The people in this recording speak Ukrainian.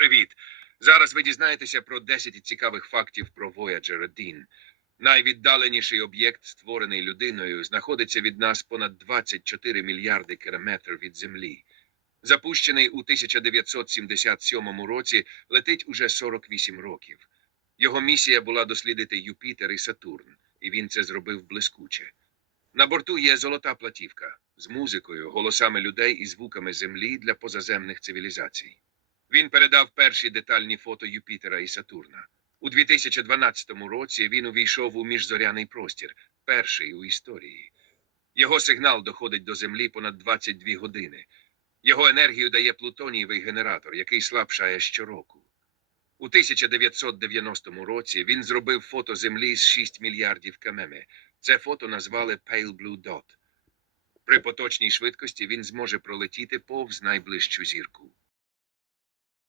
Привіт. Зараз ви дізнаєтеся про 10 цікавих фактів про Voyager 1. Найвіддаленіший об'єкт, створений людиною, знаходиться від нас понад 24 мільярди кілометрів від Землі. Запущений у 1977 році, летить уже 48 років. Його місія була дослідити Юпітер і Сатурн, і він це зробив блискуче. На борту є золота платівка з музикою, голосами людей і звуками Землі для позаземних цивілізацій. Він передав перші детальні фото Юпітера і Сатурна. У 2012 році він увійшов у міжзоряний простір, перший у історії. Його сигнал доходить до Землі понад 22 години. Його енергію дає плутонієвий генератор, який слабшає щороку. У 1990 році він зробив фото Землі з 6 мільярдів км. Це фото назвали Pale Blue Dot. При поточній швидкості він зможе пролетіти повз найближчу зірку.